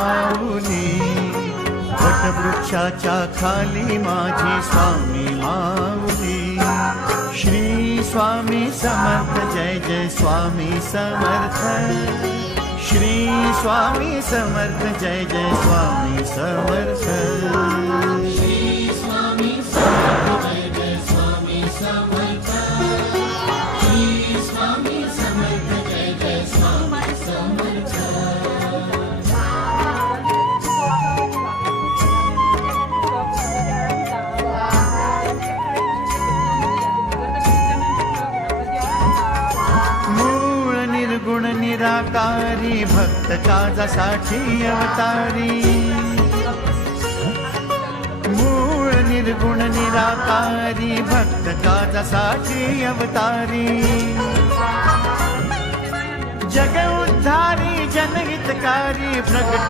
माऊली, वटवृक्षाच्या खाली माझी स्वामी माऊली. श्री स्वामी समर्थ, जय जय स्वामी समर्थ. श्री स्वामी समर्थ, जय जय स्वामी समर्थ. श्री स्वामी समर्थ, जय जय स्वामी समर्थ. श्री स्वामी समर्थ, जय जय स्वामी समर्थ. मूळ निर्गुण निराकारी, भक्त काजासाठी अवतारी. मूळ निर्गुण निराकारी, भक्त काजासाठी अवतारी. जग उद्धारी, जनहितकारी, प्रगट